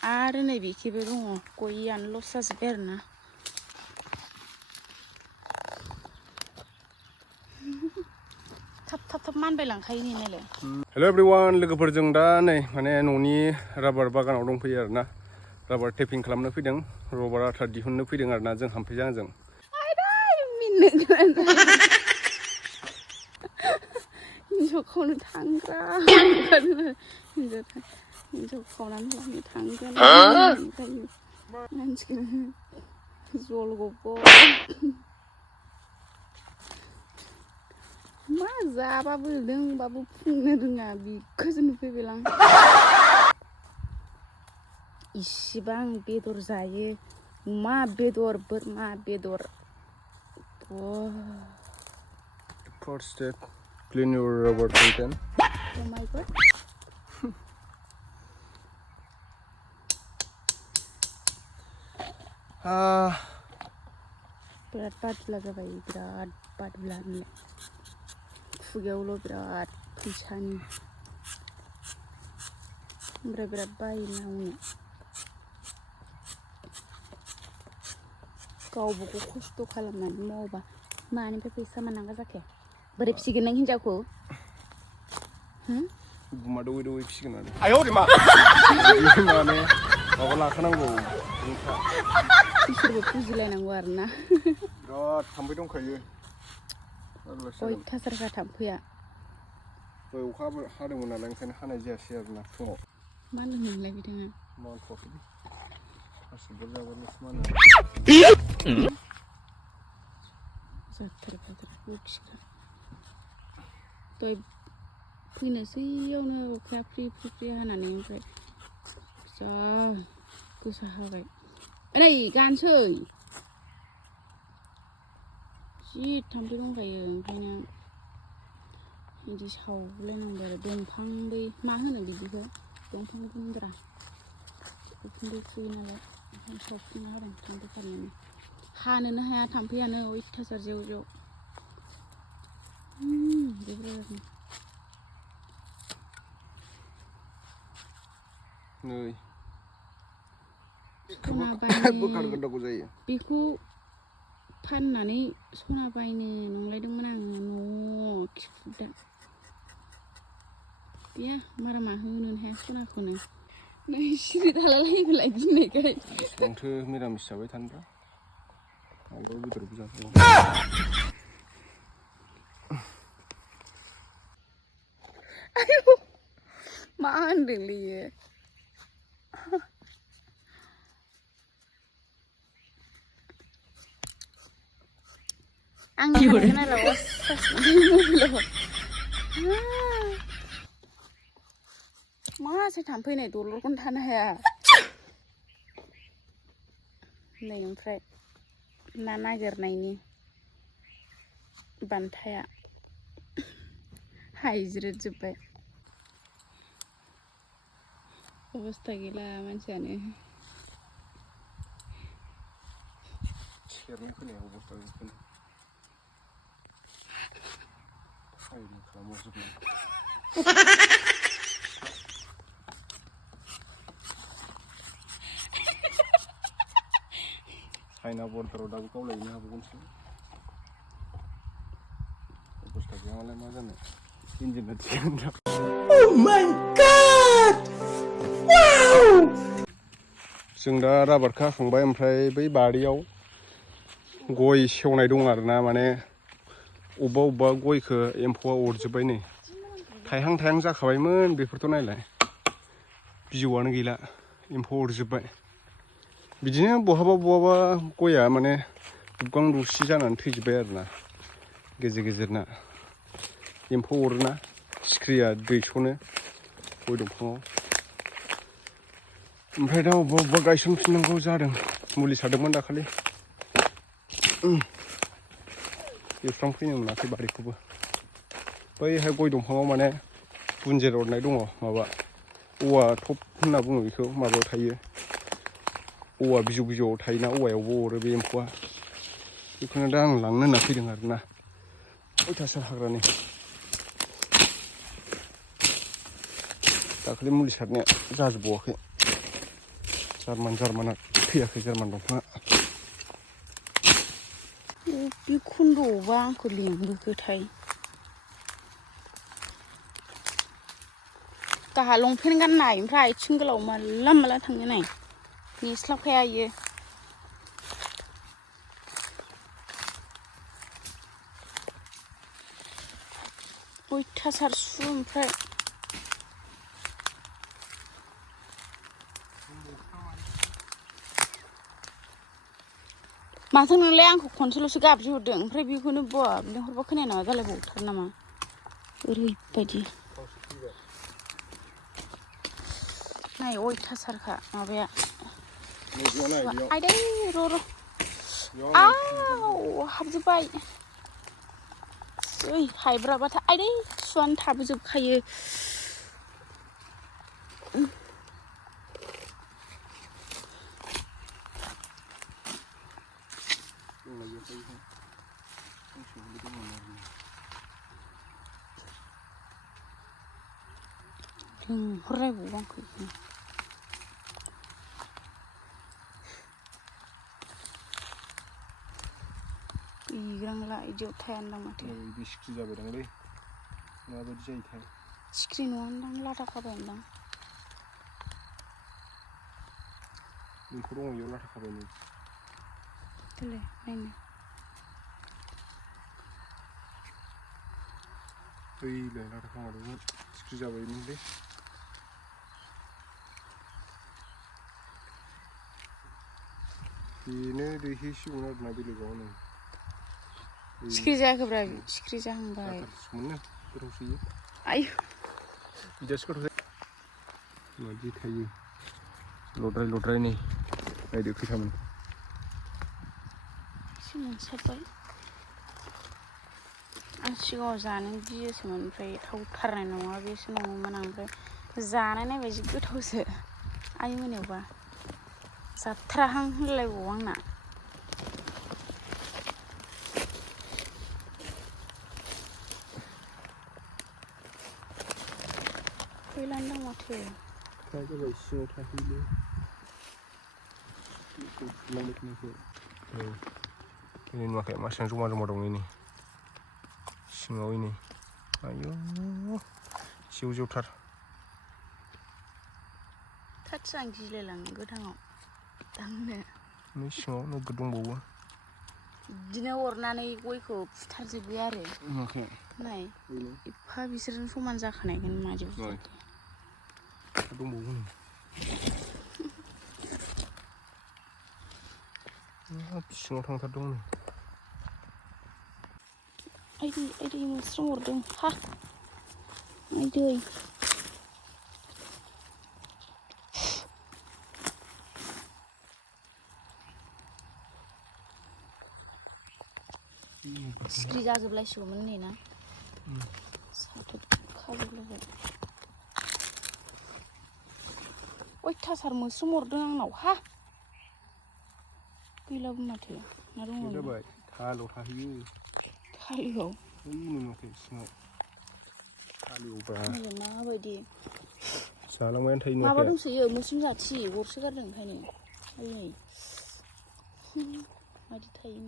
आरो नै बेखिबो दङ गयानो लस जाजोब्बाय आरोना थाब मानबाय लांखायो नालाय हेल' एभ्रिवान लोगोफोरजों दा नै माने न'नि राबार बागानाव दंफैयो आरोना राबार टेपिं खालामनो फैदों रबार आथा दिहुननो फैदों आरोना जों हामफैजों आंजों हिन्जाव खावनो थांग्रा हिन्जाव खावनानै लांनो थांगोन मानसिखौ जल गब मा जाबाबो लोंबाबो फुंनो रोङा बेखौसो नुफैबाय आं इसिबां बेदर जायो अमा बेदर बोरमा बेदर First step, clean your rubber content. Oh my god. बिराद बादुला जाबाय बिराद बादुला खुगायावल' बिराद फैसानि ओमफ्राय बिराद बायो मावनो गावबो खस्थ' खालामनानै मावोबा मानिफ्राय फैसा मोननांगौ जाखो बोरै फिसिगोन नों हिन्जावखौ गुमा दौयै दौयै फिसिगोन आरो माने माबा लाखानांगौ इसोरबो फुजिलायनांगौ आरोना बिराद थाम्फै दंखायो अयथासारखा थाम्फैया अखा हादोंमोन नालाय ओंखायनो हानाय जायासै आरोना फुङाव मा होनोमोनलाय बिथाङा मानथ'वाखै गासिबो जाबाल'सो मा होनो दय फैनोसैयावनो अखाया फ्रि हानानै ओमफ्राय जा गोसा हाबाय नै गानसै जि थाम्फै दंखायो ओंखायनो बिदि सावलायनांगौ आरो दंफां बै मा होनो बिदिखौ दंफां गुन्द्रा उखुन्दै खुयो नालाय ओंखायनो सावफुंना होदों थाम्फै खारनायनि हानोनो हाया थाम्फैयानो अयथासार जेव जेव नै बोखारगोरनांगौ जायो बेखौ फाननानै सना बायनो नंलायदोंमोन आङो न' खिफुदा गैया मारामा होनो हाया सनाखौनो नै सिरि थालायलायोलाय दिनैखाय बेसेबांथो मिरामिस जाबाय थानोब्रा मालाबा बेदरबो जाबाय मा होनदोंलै इयो आं मासो थांफैनाय दलरखौनो थानो हाया नै ओमफ्राय ना नागिरनायनि बान्थाया हायज्रिदजोब्बाय अबस्था गैला मानसियानो सेरनाय खोनाया अबस्था गैला चाइना बर्डाराव दाबो गावलायनो हाबावगोनसो अबस्था गैयाबालाय मा जानो इन्जिना थिगानो दा Oh my God! Wow! जों दा राबार खाखांबाय ओमफ्राय बै बारियाव गय सेवनाय दं आरोना माने अबेबा गयखौ एम्फौआ अरजोब्बाय नै थाइहां जाखाबायमोन बेफोरथ' नायलाय बिजौआनो गैला एम्फौ अरजोब्बाय बिदिनो बहाबा गया माने दुबगां दुसि जानानै थैजोब्बाय आरोना गेजेरना एम्फौ अरोना सिख्रिया दैसनो गय दंफाङाव ओमफ्राय दा अबेबा गायसनफिननांगौ जादों मुलि सारदोंमोन दाखालि एवस्रांफैनो मोनाखै बारिखौबो बैहाय गय दंफाङाव माने गुनजेर अरनाय दङ माबा औवा थप होनना बुङो बेखौ माबायाव थायो औवा बिजौआव थायोना औवायावबो अरो बे एम्फौआ बेखौनो दा आं लांनो होनना फैदों आरोना अयथासार हाग्रानि दाखालि मुलि सारनाया जाजोबबावाखै जार्माना थैयाखै जार्मान दंफाङा बे खन्द'आवबा आंखौ लिंबोखोथाय गाहा लंपेन्ट गाननाय ओमफ्राय आथिं गोलाव माला थाङो नाय नेस्लाबखाया इयो अयथासार सु ओमफ्राय माथो नोंलाय आंखौ खनसेल'सो गाबज्रिहरदों ओमफ्राय बेखौनो लिंहरबा खोनाया नामा जालायबावथार नामा ओरैबायदि नाय अयथासारखा माबाया आइदै र' आव हाबजोब्बाय ओइ हायब्राबाथाय आइदै सुवानो थाबोजोबखायो लिंहरलायबावो आंखौ गैग्रांला इदियाव थायानदां माथो बे सिख्रि जाबायदांलै माबायदि जायोथाय सिख्रि नङानदां लाथा खाबायदां बेखौ दङ इयाव लाथा खाबाय नै देलाय नायनो ओइलाय लाथा खामादोंमोन सिख्रि जाबायमोनलै बेनो दैहैसिगौमोन आरोना बेलेगाव नै सिख्रि जायाखैब्रा सिख्रि जाहांबाय जाथारसिगौमोननो गोथावसो इयो आयु बिदियासो गोथाव जायो माबायदि थायो लद्राय नै नायदो खैथामोन एसे मोनसाबबाय आं सिगाङाव जानो गियोसोमोन ओमफ्राय थावथारनाय नङा बेसो नङोमोन आं ओमफ्राय जानाय नायबाय जि गोथावसो आइ मोनायावबा जाथ्राहां होनलायबावो आंना फैलानो दं माथो दा जाबाय सिङाव थाहैयो फुलांबाय थानायखौ औ दिनै नुवाखै मासेबां जमा दं इनै सिङाव इनै आयौ जेवथार थाथि आं गिलायलाङो गोथाङाव दांनो नै सिङाव नोगोद दंबावो बिदिनो अरनानै गयखौ फुथारजोबो आरो नाय एफा बिसोरजों समान जाखानायखौनो मादि बुथारखो दंबावो सिङाव थांथारदों नै आइदै मोस्रोम अरदों हा आइदै सिख्रि जाजोबलायसिगौमोन नै ना साथोब खाजोबलायबाय अयथासार मोस्रोम अरदों आंनाव हा गैलाबो माथो ना दङ जाबाय थाल'आव थाहैयो थालिआव ओइ नुवाखै सिङाव थालिआवब्रा माबायदि जालांबायानो थायो माबा दंसोयो मोस्रोम जाथि अरसो गारदों ओंखायनो आयै मादि थायो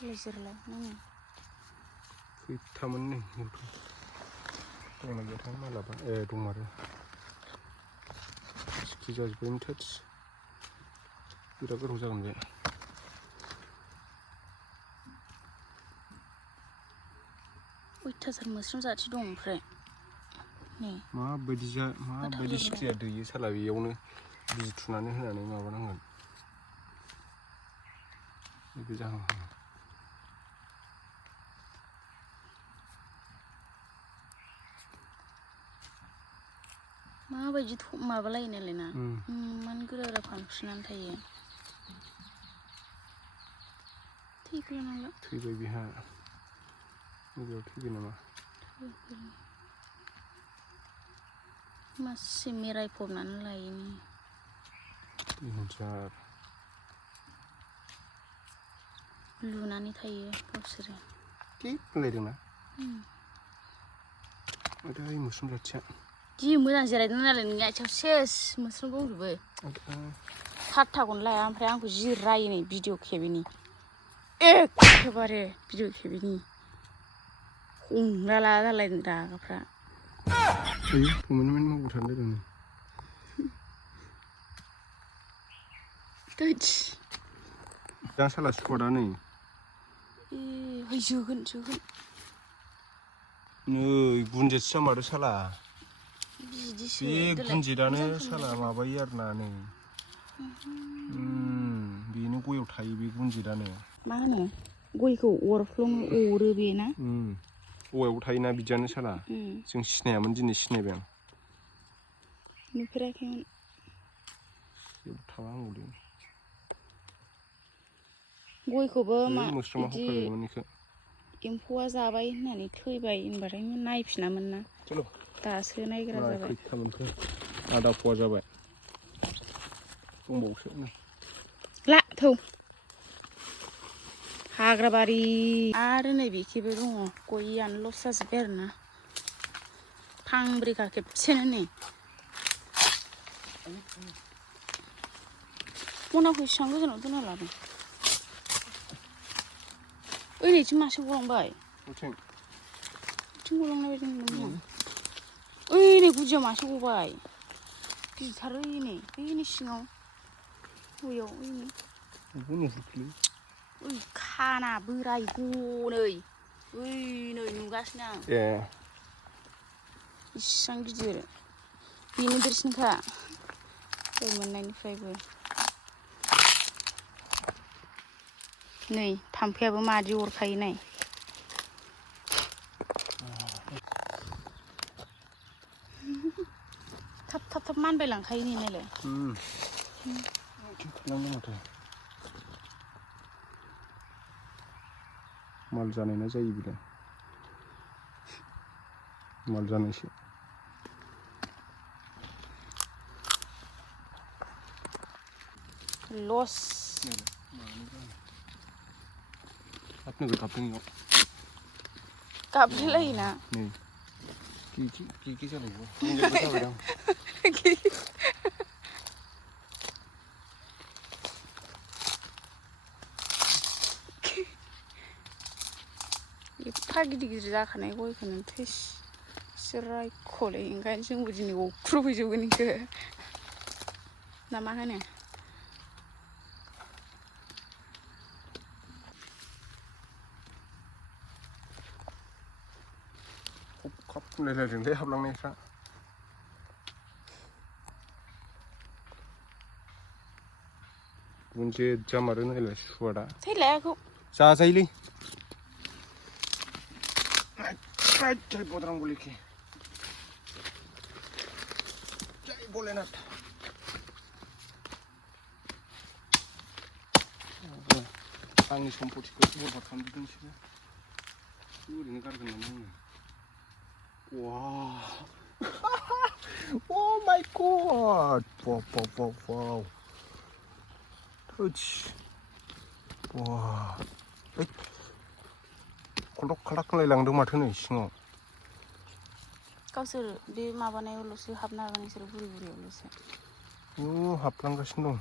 लेजेरलाय नाङो खैथामोन नै दंना गैयाथाय मालाबा दं आरो सिख्रि जाजोब्बायमोन थोदस बिराद गोथाव जागोन बे अयथासार मोस्रोम जाथि दं ओमफ्राय नै माबायदि सिख्रिया दैयो साला बेयावनो बिजि थुनानै होनानै माबानांगोन बे जाहांहां माबायदि माबालायो नालाय ना इमान गोरा फानफ्रिनानै थायो थैगोन नालाय थैबाय बिहा बबेयाव थैबाय नामा मासे मेरायफबनानै लायोनो देन्जार लुनानै थायो गावसोरो थिग होनलायदोंना माथो ओइ मोस्रोम जाथिया जि मोजां जिरायदों नालाय नोंनि आथिङाव सेस मोस्रोम दंजोबो फात्ताखौनो लाया ओमफ्राय आंखौ जि रायो नै भिडिअ खेबैनि एखेबारे भिडिअ खेबैनि हमला लाया जालायदों रागाफ्रा आयौ थमेनमेन मावबाय थानो रोङो थैस दा साला सुवादा नै है जोगोन नै गुनजेतसो जामारो साला बिदिसो बे गुनजेतानो साला माबायो आरोना नै बेनो गयाव थायो बे गुनजेतानो मा होनो गयखौ अरफ्लंनो अरो बे ना औवायावबो थायोना बिदियानो साला जों सिनायामोन दिनै सिनायबाय आं नुफेराखैमोन जेबो थाबा हामगौलै गयखौबो मा मोस्रोमा होफैबायमोन बेखौ एम्फौआ जाबाय होननानै थैबाय होनबाथाय नायफिनामोन ना दासो नायग्रा जाबाय खैथामोनखो आधा फवा जाबाय दंबावोसो ला थौ हाग्राबारि आरो नै बेखिबो दङ गयानो लस जाजोब्बाय आरोना फांब्रैखा खेबसेनो नै मनाखौ इसेबां गोजानाव दोनना लादों ओइ नैथिं मासे गलांबाय बिथिं गलांनाय बायदि मोनदोंमोन आं ओइ नै गुदियाव मासे गबाय गिदिरथार ओइ नै सिङाव गयाव ओइ खाना बोराय गनै ओइ नै नुगासिनो आं इसिबां गिदिर बेनो देरसिनखा दै मोननायनिफ्रायबो नै थाम्फैयाबो मादि अरखायो नाय थाब मानबाय लांखायो नै नायलाय माल जानाय ना जायो बिलाय माल जानायसो लस गाबलायलायोना गिगि जालायगौ एफा गिदिर जाखानाय गयखौनो थैस रायख'लै ओंखायनो जोंबो दिनै अख्रुबहैजोबगोन इखो ना मा होनो खब होनलायलायदोंलै हाबलांनायफ्रा गुनजेत जामारो नायलाय सुवादा थैलायाखौ जाजायोलै जय बजरंबलीकी जय भोलेनाथ आंनि सम्पतिखौ बरबाद खालामजोबदों बिसोरो ओरैनो गारगोन नामा आङो Wow. Oh my god. Wow. Touch. Wow. खलक खलाक लायलांदों माथो नै सिङाव गावसोर बे माबानायावल'सो हाबनो हागोन बिसोर बुरियावल'सो हाबलांगासिनो दं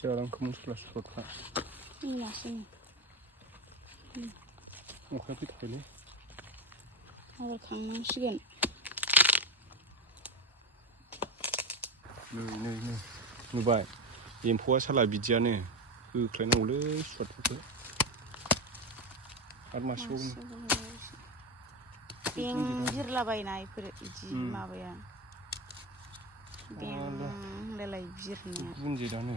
Jarang kamu sebelah suka. Iya sih. Muka kita ini. Awal kangen sih kan. Nih. Nubai. Ampow salah bijiannya. Kalian boleh suatu. Ada masuk. Pinggir lah bay naik pergi apa ya. Lelai bijirnya. Bunjirane.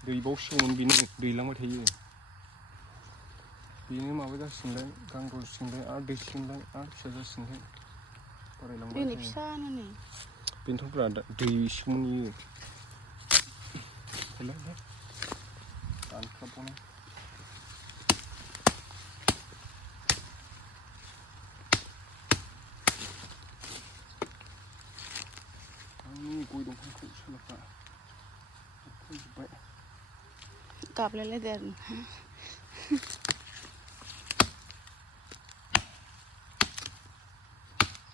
दै बावसिगौमोन बेनो दैलांबाय थायो बेनो माबा जासिगोनलाय गांग्र सिंलाय आरो दै सिंलाय आरो फिसा जासिगोनलाय बारायलांबाय बेनो फिसानो नै बेनोथ'ब्रा दै सिमोन इयो दानख्लाबबावनाय गाबलायलायदो आरो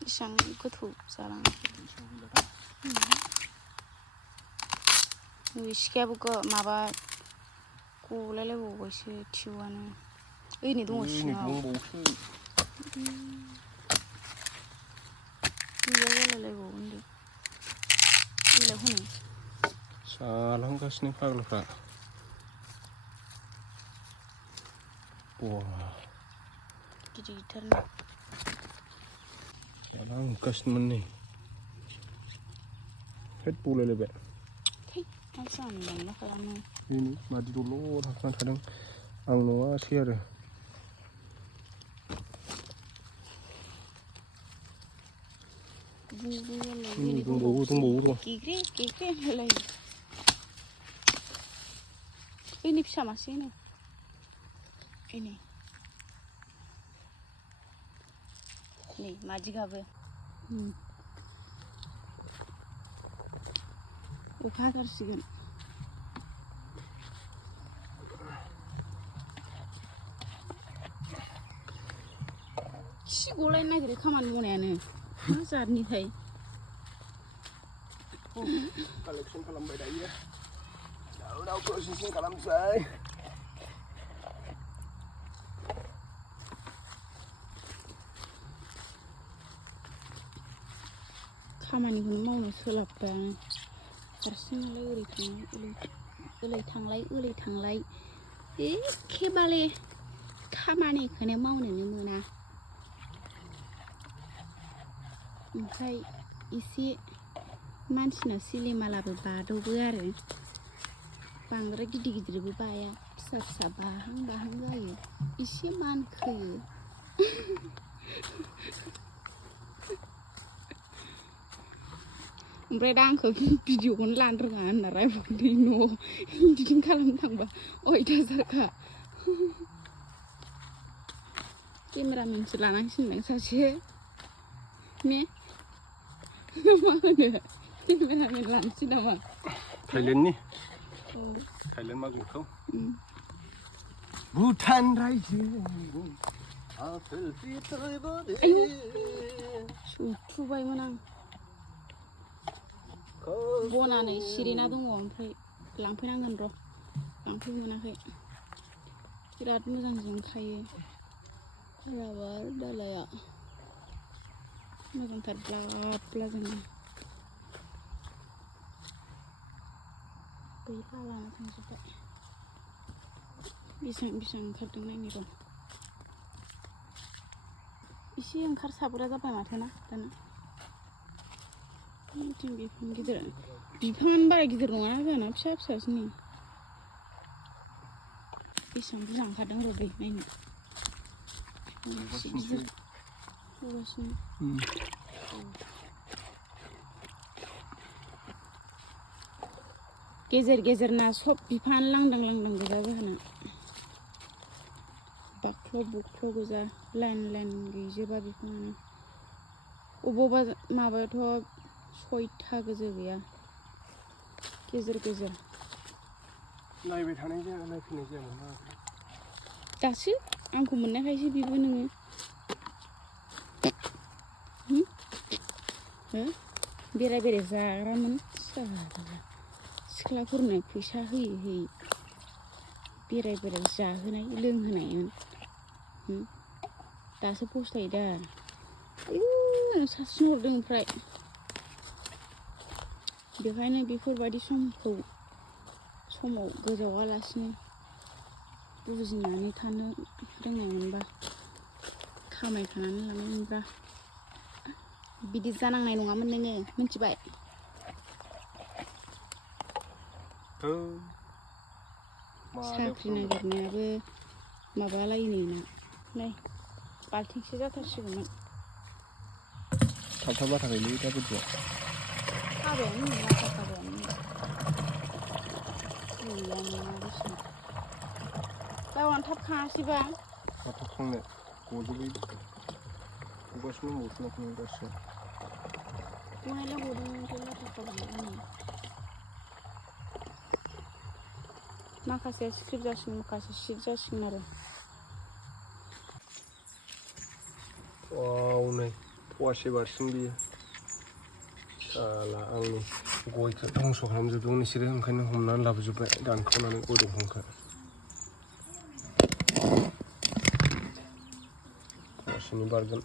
इसां गोथौ जालाङो सिखायाबो माबा गलायलायबावबायसो थिउआनो ओइ नै दङ सिङाव गैया जालायलायबावो होनदों बेलाय हनै जालांगासिनो फाग्लाफ्रा गिदिर गिदिरथारनो जालांगासिनोमोन नै हेद बलायलायबाय थै मा जानो मा खालामो बेनो मादि दलर हाबनानै थादों आं नङासै आरो दंबावो गेग्रे गेग्रे होनलायो ओइनै फिसा मासे नै नै मादि गाबो अखा हाथारसिगोन खि गलायनो नागिरो खामानि मावनायानो मा जातनिथाय कालेक्सन खालामबाय दायो दाउ प्रसेसिं खालामसै खामानिखौनो मावनो सोलाबबायानो हारसिङालाय ओरै थांलाय एखेबारे खामानिखौनो मावनोनो मोना ओमफ्राय एसे मानसिनाव सिलिमालाबो बादबो आरो बांद्राय गिदिर गिदिरबो बाया फिसा फिसा बाहां जायो एसे मानखोयो ओमफ्राय दा आंखौ भिडिअखौनो लानो रोङा होनना रायबावदों न'आव इदिटिं खालामनो थांबा अयथासारखा केमेरामेनसो लानांसिगोन सासे ने मा होनो केमेरामेन लानोसै नामा थाइलेण्डनि थाइलेण्ड मागुरखौ भुटान रायजो सुथुबायमोन आं बनानै सिरिना दङ ओमफ्राय लांफैनांगोन र' लांफैनो मोनाखै बिराद मोजां जोंखायो राबार दालाया मोजांथार ब्ला ब्ला जोङो गैला लाना थांजोब्बाय बेसेबां ओंखारदों नायनि र' एसे ओंखारसाबग्रा जाबाय माथो ना दाना बिफां गिदिर बिफाङानो बारा गिदिर नङाना जोंना फिसा फिसासो नै बेसेबां बुरजा ओंखारदों र' दै नायनो एसे गिदिर होगासिनो गेजेर गेजेर ना सब बिफाङानो लांदां गोजा जोंहाना बाख्ल' बुख्ल' गोजा लाइन गैजोबा बिफाङानो अबावबा माबायाथ' 6था गोजौ गैया गेजेर नायबाय थानाय जाया नायफैनाय जायामोन ना दासो आंखौ मोननायखायसो बेबो नोङो बेराय जाग्रामोन सिख्लाफोरनो फैसा होयै बेराय जाहोनाय लोंहोनायमोन दासो फस्थायो दा आयु सासेनो हरदों ओमफ्राय बेखायनो बेफोरबायदि समाव गोजावालासिनो बुजिनानै थानो रोंनाय मोनबा खामायखानानै लानाय मोनबा बिदि जानांनाय नङामोन नोङो मिथिबाय साख्रि नागिरनायाबो माबालायनो ना नै बाल्थिंसे जाथारसिगौमोन थाब बाथाखैलै दा बुद्धिया हाबायानो लाथा खाबायानो गैया नङा बेसेबां गावआनो थाब खाङासैबा माथो खांनो गजोबै गगासिनो दंबावोसो दासो गनायलाय गदों ओमफ्राय लाथा खाबाय माखासेया स्क्रिप्ट जासिगोन माखासे सिट जासिगोन आरो वाव नै फवासे बारसिन बियो साला आंनि गयखौ धंस' खालामजोबदों नोंसोरो ओंखायनो हमनानै लाबोजोब्बाय दानखावनानै गय दंफांखौ फवासेनि बारगोन